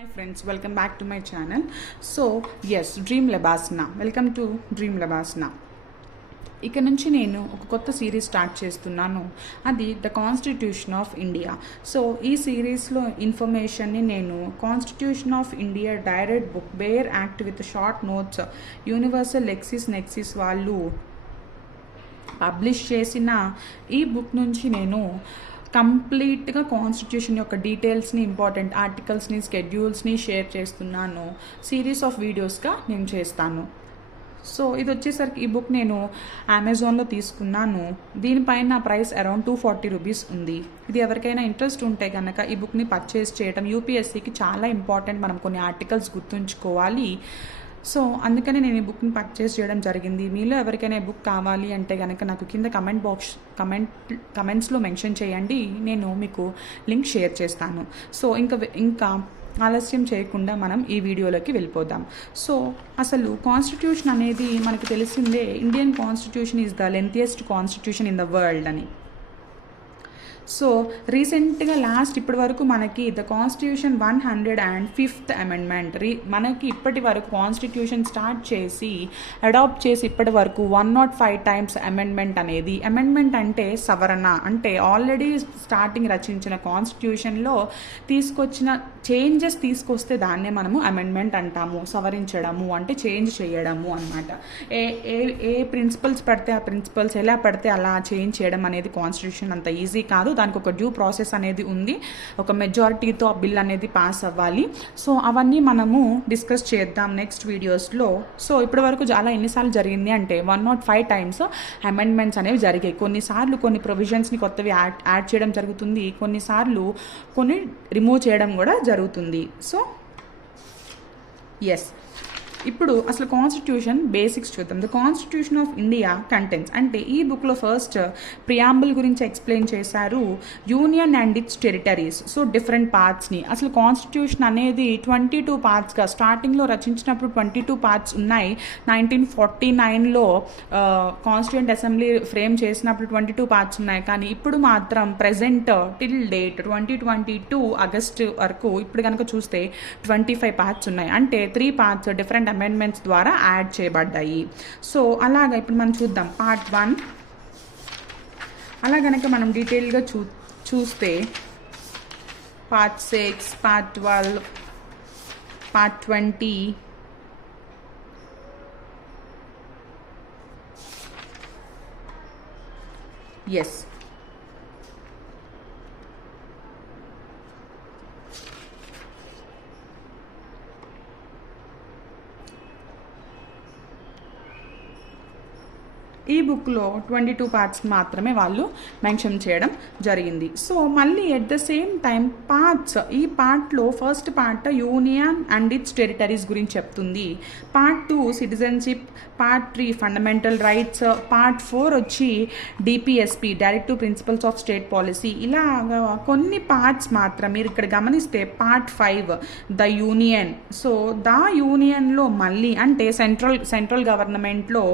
Hi friends, welcome back to my channel. So yes, Dream Labasana. Welcome to Dream Labasana. ఇక నుంచి నేను ఒక కొత్త సిరీస్ స్టార్ట్ చేస్తున్నాను. అది the constitution of India. So ఈ సిరీస్లో ఇన్ఫర్మేషన్ని నేను constitution of India direct book bare act with short notes universal LexisNexis వాళ్ళు పబ్లిష్ చేసిన ఈ బుక్ నుంచి నేను కంప్లీట్గా కాన్స్టిట్యూషన్ యొక్క డీటెయిల్స్ని, ఇంపార్టెంట్ ఆర్టికల్స్ని, స్కెడ్యూల్స్ని షేర్ చేస్తున్నాను. సిరీస్ ఆఫ్ వీడియోస్గా నేను చేస్తాను. సో ఇది వచ్చేసరికి ఈ బుక్ నేను అమెజాన్లో తీసుకున్నాను. దీనిపైన ప్రైస్ అరౌండ్ 240 రూపీస్ ఉంది. ఇది ఎవరికైనా ఇంట్రెస్ట్ ఉంటే కనుక ఈ బుక్ని పర్చేస్ చేయడం యూపీఎస్సీకి చాలా ఇంపార్టెంట్. మనం కొన్ని ఆర్టికల్స్ గుర్తుంచుకోవాలి. సో అందుకని నేను ఈ బుక్ని పర్చేస్ చేయడం జరిగింది. మీలో ఎవరికైనా ఈ బుక్ కావాలి అంటే కనుక నాకు కింద కమెంట్స్లో మెన్షన్ చేయండి. నేను మీకు లింక్ షేర్ చేస్తాను. సో ఇంకా ఆలస్యం చేయకుండా మనం ఈ వీడియోలోకి వెళ్ళిపోదాం. సో అసలు కాన్స్టిట్యూషన్ అనేది మనకు తెలిసిందే. Indian constitution is the lengthiest constitution in the world అని. సో రీసెంట్గా ఇప్పటి వరకు మనకి ద కాన్స్టిట్యూషన్ 105th అమెండ్మెంట్ మనకి ఇప్పటి వరకు కాన్స్టిట్యూషన్ స్టార్ట్ చేసి అడాప్ట్ చేసి ఇప్పటి వరకు 105 టైమ్స్ అమెండ్మెంట్ అనేది. అమెండ్మెంట్ అంటే సవరణ, అంటే ఆల్రెడీ స్టార్టింగ్ రచించిన కాన్స్టిట్యూషన్లో తీసుకొచ్చిన చేంజెస్ తీసుకొస్తే దాన్నే మనము అమెండ్మెంట్ అంటాము. సవరించడము అంటే చేంజ్ చేయడము అనమాట. ఏ ప్రిన్సిపల్స్ పడితే ఆ ప్రిన్సిపల్స్ ఎలా పడితే అలా చేంజ్ చేయడం అనేది కాన్స్టిట్యూషన్ అంత ఈజీ కాదు. దానికి ఒక డ్యూ ప్రాసెస్ అనేది ఉంది. ఒక మెజారిటీతో ఆ బిల్ అనేది పాస్ అవ్వాలి. సో అవన్నీ మనము డిస్కస్ చేద్దాం నెక్స్ట్ వీడియోస్లో. సో ఇప్పటి వరకు ఎన్నిసార్లు జరిగింది అంటే 105 టైమ్స్ అమెండ్మెంట్స్ అనేవి జరిగాయి. కొన్నిసార్లు కొన్ని ప్రొవిజన్స్ని కొత్తవి యాడ్ చేయడం జరుగుతుంది, కొన్నిసార్లు కొన్ని రిమూవ్ చేయడం కూడా జరుగుతుంది. సో ఎస్, ఇప్పుడు అసలు కాన్స్టిట్యూషన్ బేసిక్స్ చూద్దాం. The constitution of India contents అంటే ఈ బుక్లో ఫస్ట్ ప్రియాంబుల్ గురించి ఎక్స్ప్లెయిన్ చేశారు. Union and its territories, so different పార్ట్స్ని. అసలు కాన్స్టిట్యూషన్ అనేది 22 పార్ట్స్గా స్టార్టింగ్లో రచించినప్పుడు 22 పార్ట్స్ ఉన్నాయి. 1949లో కాన్స్టిట్యూంట్ అసెంబ్లీ ఫ్రేమ్ చేసినప్పుడు 22 పార్ట్స్ ఉన్నాయి. కానీ ఇప్పుడు మాత్రం ప్రెజెంట్ టిల్ డేట్ 2022 ఆగస్ట్ వరకు ఇప్పుడు కనుక చూస్తే 25 పార్ట్స్ ఉన్నాయి. అంటే 3 పార్ట్స్ డిఫరెంట్ అమెండ్మెంట్స్ ద్వారా యాడ్ చేయబడ్డాయి. సో అలాగా ఇప్పుడు మనం చూద్దాం పార్ట్ 1. అలా కనుక మనం డీటెయిల్గా చూస్తే పార్ట్ 6, పార్ట్ 12, పార్ట్ 20, ఎస్, ఈ బుక్లో 22 పార్ట్స్ మాత్రమే వాళ్ళు మెన్షన్ చేయడం జరిగింది. సో మళ్ళీ at the same time parts, ఈ పార్ట్లో first part union and its territories గురించి చెప్తుంది. Part 2 citizenship, part 3 fundamental rights, part 4 వచ్చి DPSP directive principles of state policy. ఇలాగా కొన్ని పార్ట్స్ మాత్రం మీరు ఇక్కడ గమనిస్తే part 5 the union. So the యూనియన్లో మళ్ళీ అంటే సెంట్రల్ గవర్నమెంట్లో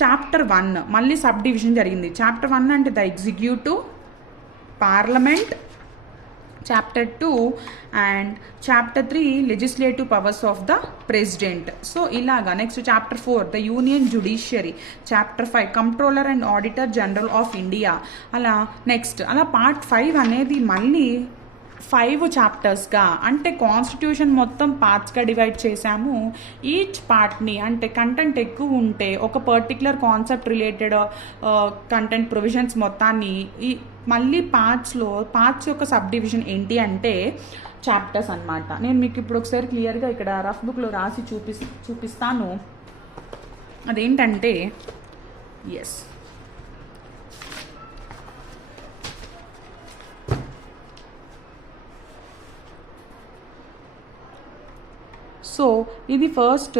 చాప్టర్ 1 మళ్ళీ సబ్ డివిజన్ జరిగింది. చాప్టర్ 1 అంటే the executive, parliament, chapter 2 and chapter 3 legislative powers of the president. So ఇలాగా next chapter 4 the union judiciary, chapter 5 controller and auditor general of India. అలా next అలా పార్ట్ 5 అనేది మళ్ళీ 5 చాప్టర్స్గా, అంటే కాన్స్టిట్యూషన్ మొత్తం పార్ట్స్గా డివైడ్ చేశాము. ఈచ్ పార్ట్ని అంటే కంటెంట్ ఎక్కువ ఉంటే ఒక particular concept related content provisions మొత్తాన్ని ఈ మళ్ళీ పార్ట్స్ యొక్క సబ్ డివిజన్ ఏంటి అంటే చాప్టర్స్ అన్నమాట. నేను మీకు ఇప్పుడు ఒకసారి క్లియర్గా ఇక్కడ రఫ్ బుక్లో రాసి చూపిస్తాను. అదేంటంటే ఎస్, సో ఇది first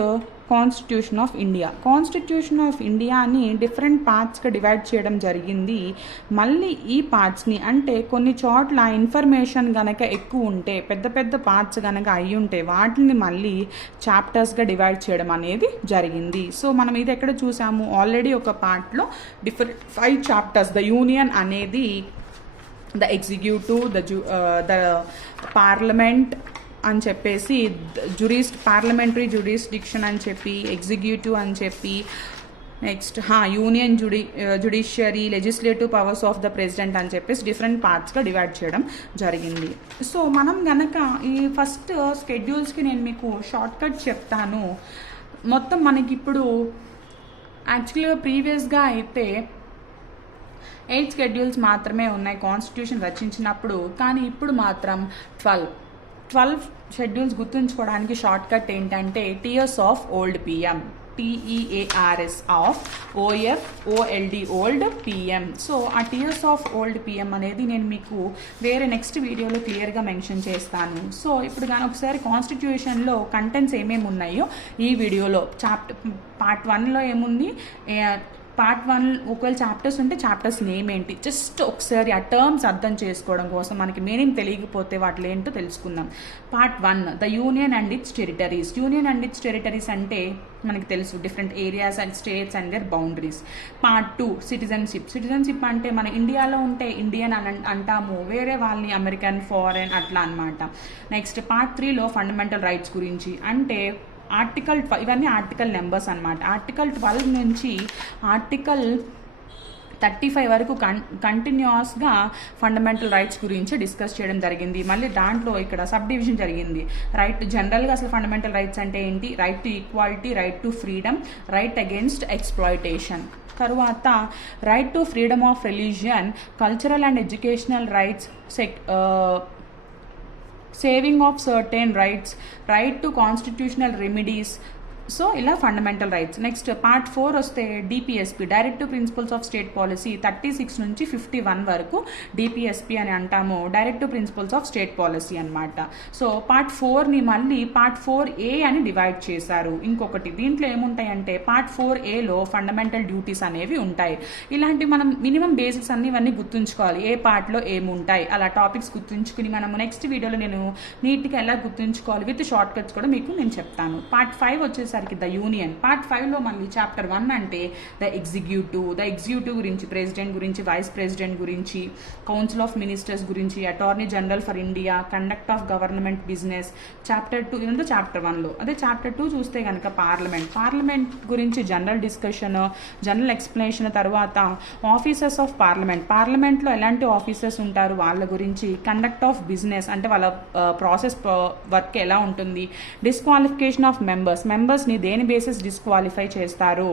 constitution of India. Constitution of ఇండియాని డిఫరెంట్ పార్ట్స్గా డివైడ్ చేయడం జరిగింది. మళ్ళీ ఈ పార్ట్స్ని అంటే కొన్ని చోట్ల ఇన్ఫర్మేషన్ గనక ఎక్కువ ఉంటే, పెద్ద పార్ట్స్ గనక అయి ఉంటే వాటిని మళ్ళీ చాప్టర్స్గా డివైడ్ చేయడం అనేది జరిగింది. సో మనం ఇది ఎక్కడ చూసాము, ఆల్రెడీ ఒక పార్ట్లో డిఫరెంట్ 5 చాప్టర్స్. ద యూనియన్ అనేది ద ఎగ్జిక్యూటివ్, ద పార్లమెంట్, అని చెప్పేసి పార్లమెంటరీ జ్యూరిస్డిక్షన్ అని చెప్పి, ఎగ్జిక్యూటివ్ అని చెప్పి, next union judiciary, legislative powers of the president అని చెప్పేసి డిఫరెంట్ పార్ట్స్గా డివైడ్ చేయడం జరిగింది. సో మనం గనక ఈ ఫస్ట్ స్కెడ్యూల్స్కి నేను మీకు షార్ట్ కట్ చెప్తాను. మొత్తం మనకి ఇప్పుడు యాక్చువల్గా ప్రీవియస్గా అయితే 8 స్కెడ్యూల్స్ మాత్రమే ఉన్నాయి కాన్స్టిట్యూషన్ రచించినప్పుడు, కానీ ఇప్పుడు మాత్రం 12 షెడ్యూల్స్. గుర్తుంచుకోవడానికి షార్ట్ కట్ ఏంటంటే tears of old PM, TEARS of OFOLD old PM. So ఆ టియర్స్ ఆఫ్ ఓల్డ్ పిఎం అనేది నేను మీకు వేరే నెక్స్ట్ వీడియోలో క్లియర్గా మెన్షన్ చేస్తాను. సో ఇప్పుడు కానీ ఒకసారి కాన్స్టిట్యూషన్లో కంటెంట్స్ ఏమేమి ఉన్నాయో ఈ వీడియోలో పార్ట్ 1లో ఏముంది, పార్ట్ 1 ఒకవేళ చాప్టర్స్ ఉంటే చాప్టర్స్ నేమ్ ఏంటి, జస్ట్ ఒకసారి ఆ టర్మ్స్ అర్థం చేసుకోవడం కోసం, మనకి మీనింగ్ తెలియకపోతే వాటిలో ఏంటో తెలుసుకుందాం. Part 1 the union and its territories. Union and its territories అంటే మనకి తెలుసు different areas and states and their boundaries. Part 2 citizenship అంటే మన ఇండియాలో ఉంటే ఇండియన్ అని అంటాము, వేరే వాళ్ళని అమెరికన్, ఫారెన్ అట్లా అనమాట. నెక్స్ట్ పార్ట్ 3లో ఫండమెంటల్ రైట్స్ గురించి, అంటే ఆర్టికల్ 12, ఇవన్నీ ఆర్టికల్ నెంబర్స్ అనమాట. ఆర్టికల్ 12 నుంచి ఆర్టికల్ 35 వరకు కంటిన్యూస్గా ఫండమెంటల్ రైట్స్ గురించి డిస్కస్ చేయడం జరిగింది. మళ్ళీ దాంట్లో ఇక్కడ సబ్ డివిజన్ జరిగింది. జనరల్గా అసలు ఫండమెంటల్ రైట్స్ అంటే ఏంటి, right to equality, right to freedom, right against exploitation. తరువాత right to freedom of religion, cultural and educational rights, saving of certain rights, right to constitutional remedies. So ఇలా fundamental rights. Next part 4 వస్తే DPSP, directive principles of state policy, 36 నుంచి 51 వరకు DPSP అని అంటాము, directive principles of state policy అనమాట. So part 4ని మళ్ళీ part 4A అని డివైడ్ చేశారు. ఇంకొకటి దీంట్లో ఏముంటాయంటే పార్ట్ 4Aలో ఫండమెంటల్ డ్యూటీస్ అనేవి ఉంటాయి. ఇలాంటి మనం మినిమం బేసిక్స్ అన్ని ఇవన్నీ గుర్తుంచుకోవాలి, ఏ పార్ట్లో ఏముంటాయి అలా టాపిక్స్ గుర్తుంచుకుని మనము నెక్స్ట్ వీడియోలో నేను నీట్గా ఎలా గుర్తుంచుకోవాలి విత్ షార్ట్ కట్స్ కూడా మీకు నేను చెప్తాను. పార్ట్ 5 వచ్చేసరికి ద యూనియన్. పార్ట్ 5లో మళ్ళీ చాప్టర్ 1 అంటే ద ఎగ్జిక్యూటివ్ గురించి, ప్రెసిడెంట్ గురించి, వైస్ ప్రెసిడెంట్ గురించి, కౌన్సిల్ ఆఫ్ మినిస్టర్స్ గురించి, attorney general for India, conduct of government business. Chapter 2 ఇదంతా చాప్టర్ 1లో. అదే చాప్టర్ 2 చూస్తే కనుక పార్లమెంట్ గురించి జనరల్ డిస్కషన్, జనరల్ ఎక్స్ప్లెనేషన్. తర్వాత ఆఫీసర్స్ ఆఫ్ పార్లమెంట్లో ఎలాంటి ఆఫీసర్స్ ఉంటారు వాళ్ళ గురించి, కండక్ట్ ఆఫ్ బిజినెస్ అంటే వాళ్ళ ప్రాసెస్ వర్క్ ఎలా ఉంటుంది, డిస్క్వాలిఫికేషన్ ఆఫ్ మెంబర్స్ని దేని బేసిస్ డిస్క్వాలిఫై చేస్తారు,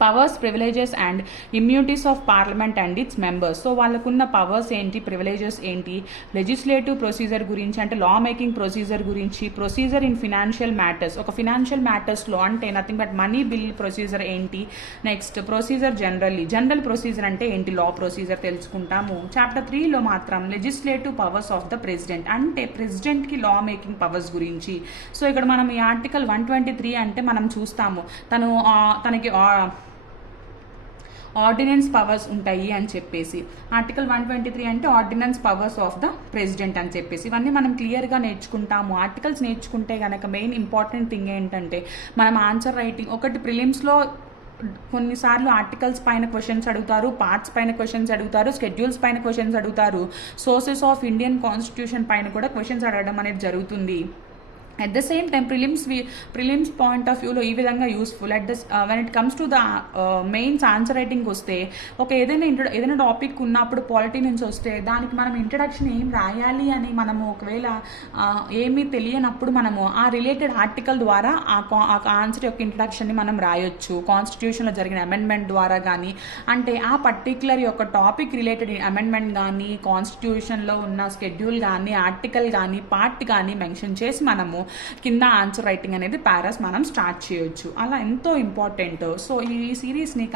powers, privileges and immunities of parliament and its members. So వాళ్ళకున్న పవర్స్ ఏంటి, ప్రివిలేజెస్ ఏంటి, లెజిస్లేటివ్ ప్రొసీజర్ గురించి అంటే లా మేకింగ్ ప్రొసీజర్ గురించి, ప్రొసీజర్ ఇన్ ఫినాన్షియల్ మ్యాటర్స్, ఒక ఫినాన్షియల్ మ్యాటర్స్లో అంటే nothing but money bill procedure ఏంటి. నెక్స్ట్ ప్రొసీజర్ జనరల్ ప్రొసీజర్ అంటే ఏంటి, లా ప్రొసీజర్ తెలుసుకుంటాము. చాప్టర్ 3లో మాత్రం legislative powers of the president అంటే ప్రెసిడెంట్కి లా మేకింగ్ పవర్స్ గురించి. సో ఇక్కడ మనం ఈ ఆర్టికల్ 123 అంటే మనం చూస్తాము తనకి ఆర్డినెన్స్ పవర్స్ ఉంటాయి అని చెప్పేసి. ఆర్టికల్ 123 అంటే ordinance powers of the president అని చెప్పేసి. ఇవన్నీ మనం క్లియర్గా నేర్చుకుంటాము. ఆర్టికల్స్ నేర్చుకుంటే కనుక మెయిన్ ఇంపార్టెంట్ థింగ్ ఏంటంటే మనం ఆన్సర్ రైటింగ్ ఒకటి ప్రిలిమ్స్లో కొన్నిసార్లు ఆర్టికల్స్ పైన క్వశ్చన్స్ అడుగుతారు, పార్ట్స్ పైన క్వశ్చన్స్ అడుగుతారు, స్కెడ్యూల్స్ పైన క్వశ్చన్స్ అడుగుతారు, సోర్సెస్ ఆఫ్ ఇండియన్ కాన్స్టిట్యూషన్ పైన కూడా క్వశ్చన్స్ అడగడం అనేది జరుగుతుంది. At the same time, prelims point of view లో ఈ విధంగా useful. when it comes to the mains answer writing వస్తే ఏదైనా టాపిక్ ఉన్నప్పుడు పాలిటీ నుంచి వస్తే దానికి మనం ఇంట్రడక్షన్ ఏం రాయాలి అని మనము ఒకవేళ ఏమీ తెలియనప్పుడు మనము ఆ రిలేటెడ్ ఆర్టికల్ ద్వారా ఆ ఆన్సర్ యొక్క ఇంట్రడక్షన్ని మనం రాయొచ్చు. కాన్స్టిట్యూషన్లో జరిగిన అమెండ్మెంట్ ద్వారా కానీ, అంటే ఆ పర్టికులర్ యొక్క టాపిక్ రిలేటెడ్ అమెండ్మెంట్ కానీ, కాన్స్టిట్యూషన్లో ఉన్న స్కెడ్యూల్ కానీ, ఆర్టికల్ కానీ, పార్ట్ కానీ మెన్షన్ చేసి మనము కింద ఆన్సర్ రైటింగ్ అనేది పారాస్ మనం స్టార్ట్ చేయొచ్చు. అలా ఎంతో ఇంపార్టెంట్. సో ఈ సిరీస్ని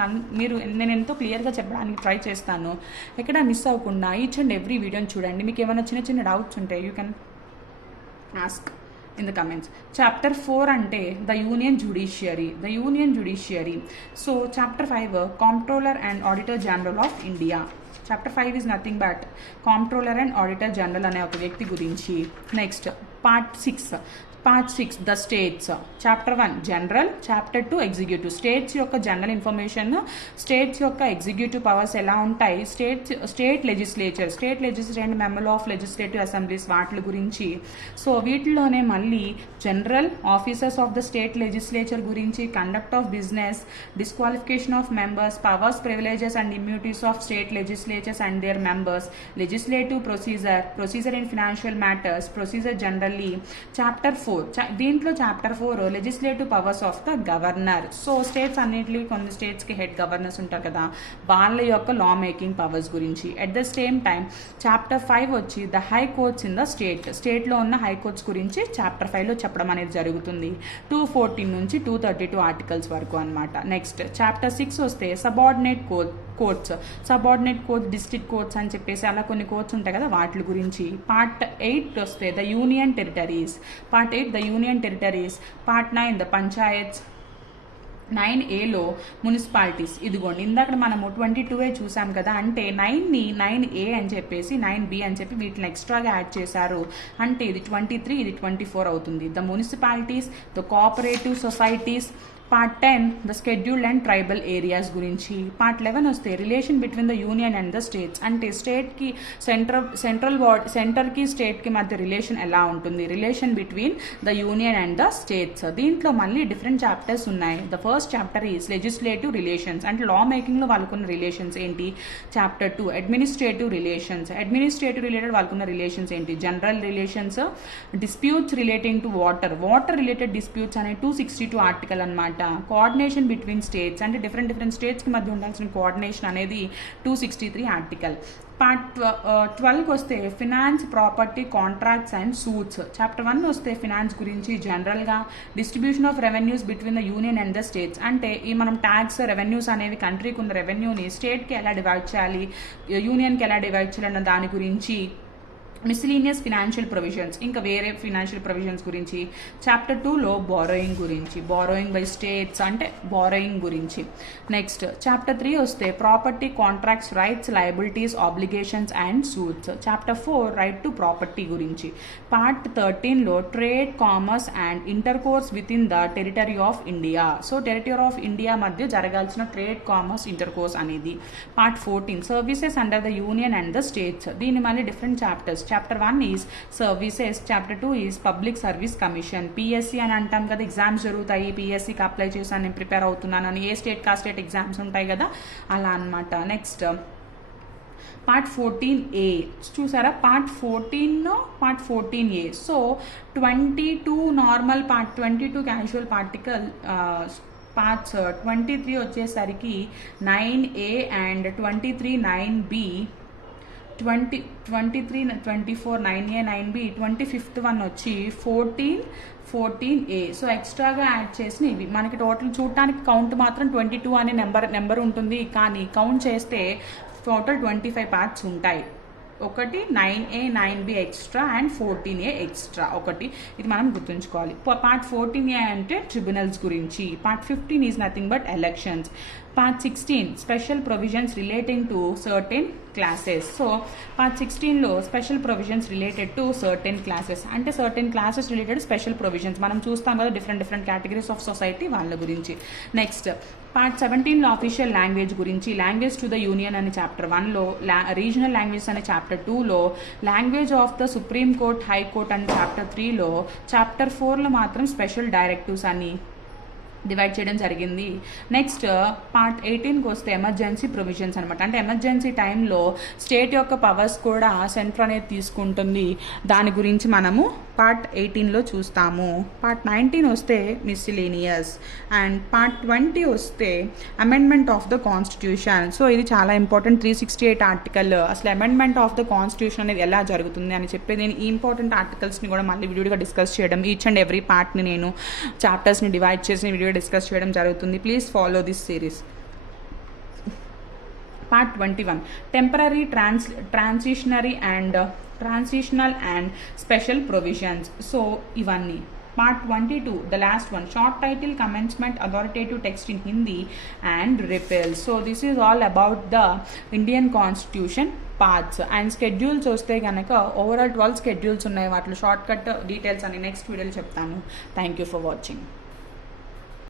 నేను ఎంతో క్లియర్గా చెప్పడానికి ట్రై చేస్తాను. ఎక్కడ మిస్ అవ్వకుండా ఈచ్ అండ్ ఎవ్రీ వీడియోని చూడండి. మీకు ఏమైనా చిన్న డౌట్స్ ఉంటే you can ask in the comments. Chapter 4 అంటే the union judiciary. So chapter 5 comptroller and auditor general of India. Chapter 5 is nothing but comptroller and auditor general అనే ఒక వ్యక్తి గురించి. Next part 6 the states. Chapter 1 general, chapter 2 executive. States యొక్క general information, states యొక్క executive powers ఎలా ఉంటాయి, state legislature and member of legislative assemblies వాటి గురించి. సో వీటిలోనే మళ్ళీ general, officers of the state legislature గురించి, conduct of business, disqualification of members, powers, privileges and immunities of state legislatures and their members, legislative procedure in financial matters, procedure generally. Chapter 4 దీంట్లో chapter 4 legislative powers of the governor. So states అన్నింటికి కొన్ని స్టేట్స్కి head governors ఉంటారు కదా, వాళ్ళ యొక్క లా making powers గురించి. At the same time chapter 5 వచ్చి the high courts in the స్టేట్లో ఉన్న హై కోర్ట్స్ గురించి చాప్టర్ 5లో చెప్పడం అనేది జరుగుతుంది. 214 నుంచి 232 ఆర్టికల్స్ వరకు అనమాట. నెక్స్ట్ చాప్టర్ 6 వస్తే సబార్డినేట్ కోర్ట్స్, డిస్ట్రిక్ట్ కోర్ట్స్ అని చెప్పేసి అలా కొన్ని కోర్ట్స్ ఉంటాయి కదా వాటి గురించి. పార్ట్ 8 వస్తే the union territories. Part 9 the panchayats. 9A municipalities. ఇదిగోండి ఇందాక మనము 22A చూసాం కదా, అంటే 9A అని చెప్పేసి 9B అని చెప్పి వీటిని ఎక్స్ట్రాగా యాడ్ చేశారు, అంటే ఇది 23, ఇది 24 అవుతుంది. The municipalities, the cooperative societies. Part 10 the scheduled and tribal areas గురించి. పార్ట్ 11 వస్తే relation between the union and the states, అంటే స్టేట్కి సెంటర్కి స్టేట్కి మధ్య రిలేషన్ ఎలా ఉంటుంది, relation between the union and the states. దీంట్లో మళ్ళీ డిఫరెంట్ చాప్టర్స్ ఉన్నాయి. The first chapter is legislative relations, అంటే లా మేకింగ్లో వాళ్ళకున్న రిలేషన్స్ ఏంటి. చాప్టర్ 2 అడ్మినిస్ట్రేటివ్ రిలేటెడ్ వాళ్ళకున్న రిలేషన్స్ ఏంటి. General relations, disputes relating to water related disputes అనే 262 ఆర్టికల్ అనమాట. కోఆర్డినేషన్ బిట్వీన్ స్టేట్స్, అంటే డిఫరెంట్ స్టేట్స్కి మధ్య ఉండాల్సిన కోఆర్డినేషన్ అనేది 263 ఆర్టికల్. పార్ట్ 12 వస్తే finance, property, contracts and suits. Chapter 1 వస్తే ఫినాన్స్ గురించి జనరల్గా. Distribution of revenues between the union and the states, అంటే ఈ మనం ట్యాక్స్ రెవెన్యూస్ అనేవి కంట్రీకి ఉన్న రెవెన్యూని స్టేట్కి ఎలా డివైడ్ చేయాలి, యూనియన్కి ఎలా డివైడ్ చేయాలన్న దాని గురించి. మిస్లీనియస్ ఫినాన్షియల్ ప్రొవిజన్స్, ఇంకా వేరే ఫినాన్షియల్ ప్రొవిజన్స్ గురించి. చాప్టర్ 2లో బారోయింగ్ బై స్టేట్స్, అంటే బారోయింగ్ గురించి. నెక్స్ట్ చాప్టర్ 3 వస్తే property, contracts, rights, liabilities, obligations and suits. Chapter 4 right to property గురించి. పార్ట్ 13లో trade, commerce and intercourse within the territory of India. So territory of India మధ్య జరగాల్సిన trade, commerce, intercourse అనేది. Part 14 services under the union and the states. దీని మళ్ళీ different chapters. Chapter 1 is services, chapter 2 is public service commission. PSC అని అంటాం కదా, exams జరుగుతాయి, పిఎస్సికి apply చేశాను, నేను ప్రిపేర్ అవుతున్నాను అని, ఏ స్టేట్ కా స్టేట్ ఎగ్జామ్స్ ఉంటాయి కదా అలా అనమాట. నెక్స్ట్ పార్ట్ 14A చూసారా, part 14A. So 22 normal part, 22 casual particle parts. 23 వచ్చేసరికి 9A and 23 9B, 23 24 9A 9B, 25th one వచ్చి 14A. సో ఎక్స్ట్రాగా యాడ్ చేసిన ఇవి మనకి టోటల్ చూడటానికి కౌంట్ మాత్రం 22 అనే నెంబర్ ఉంటుంది, కానీ కౌంట్ చేస్తే టోటల్ 25 పార్ట్స్ ఉంటాయి. ఒకటి 9A 9B extra and 14A extra ఒకటి, ఇది మనం గుర్తుంచుకోవాలి. పార్ట్ 14A అంటే ట్రిబ్యునల్స్ గురించి. Part 15 is nothing but elections. Part 16 special provisions relating to certain classes. So part 16లో special provisions related to certain classes, అంటే certain classes related special provisions మనం చూస్తాం కదా, డిఫరెంట్ కేటగిరీస్ ఆఫ్ సొసైటీ వాళ్ళ గురించి. Next part 17లో official language గురించి, language to the union అని చాప్టర్ 1లో, రీజనల్ లాంగ్వేజ్ అనే చాప్టర్ 2లో, language of the supreme court, high court అని చాప్టర్ 3లో, చాప్టర్ 4లో మాత్రం స్పెషల్ డైరెక్టివ్స్ అని డివైడ్ చేయడం జరిగింది. నెక్స్ట్ పార్ట్ 18కి వస్తే ఎమర్జెన్సీ ప్రొవిజన్స్ అనమాట, అంటే ఎమర్జెన్సీ టైంలో స్టేట్ యొక్క పవర్స్ కూడా సెంటర్ అనేది తీసుకుంటుంది, దాని గురించి మనము పార్ట్ 18లో చూస్తాము. పార్ట్ 19 వస్తే మిస్సిలీనియస్, అండ్ పార్ట్ 20 వస్తే amendment of the constitution. So ఇది చాలా ఇంపార్టెంట్, 368 ఆర్టికల్. అసలు అమెండ్మెంట్ ఆఫ్ ద కాన్స్టిట్యూషన్ అనేది ఎలా జరుగుతుంది అని చెప్పి నేను ఈ ఇంపార్టెంట్ ఆర్టికల్స్ని కూడా మళ్ళీ వీడియోగా డిస్కస్ చేయడం, ఈచ్ అండ్ ఎవ్రీ పార్ట్ని నేను చాప్టర్స్ని డివైడ్ చేసి వీడియో డిస్కస్ చేయడం జరుగుతుంది. Please follow this series. Part 21 temporary, transitional and special provisions. So ఇవన్నీ. Part 22 the last one, short title, commencement, authoritative text in Hindi and repeal. So this is all about the Indian Constitution. Parts. And schedules వస్తే కనుక overall 12 schedules ఉన్నాయి. వాటిలో short cut details అని next వీడియోలో చెప్తాను. Thank you for watching.